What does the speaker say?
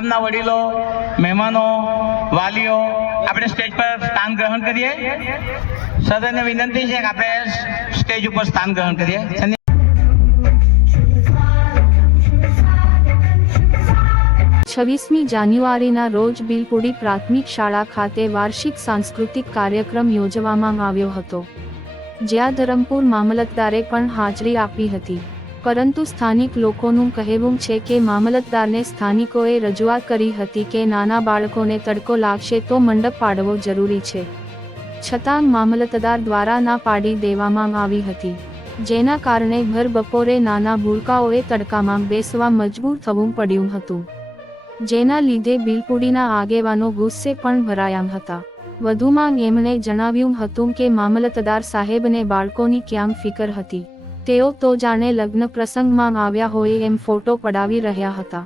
ગામના વડીલો, મહેમાનો, વાલીઓ આપણે સ્ટેજ પર સ્થાન ગ્રહણ કરીએ। સદને વિનંતી છે કે આપણે સ્ટેજ ઉપર સ્થાન ગ્રહણ કરીએ। 26મી જાન્યુઆરીના રોજ બિલપુડી પ્રાથમિક શાળા ખાતે વાર્ષિક સાંસ્કૃતિક કાર્યક્રમ યોજવામાં આવ્યો હતો, જ્યાં ધરમપુર મામલતદારે પણ હાજરી આપી હતી। પરંતુ સ્થાનિક લોકોનું કહેવું છે કે મામલતદારને સ્થાનિકોએ રજૂઆત કરી હતી કે નાના બાળકોને તડકો લાગશે તો મંડપ પાડવો જરૂરી છે, છતાં મામલતદાર દ્વારા ના પાડી દેવામાં આવી હતી, જેના કારણે ભર બપોરે નાના ભૂલકાઓએ તડકામાં બેસવા મજબૂર થવું પડ્યું હતું, જેના લીધે બિલપુડીના આગેવાનો ગુસ્સે પણ ભરાયા હતા। વધુમાં એમણે જણાવ્યું હતું કે મામલતદાર સાહેબને બાળકોની ક્યાં ફિકર હતી, તેઓ તો જાણે લગ્ન પ્રસંગમાં આવ્યા હોય એમ ફોટો પડાવી રહ્યા હતા।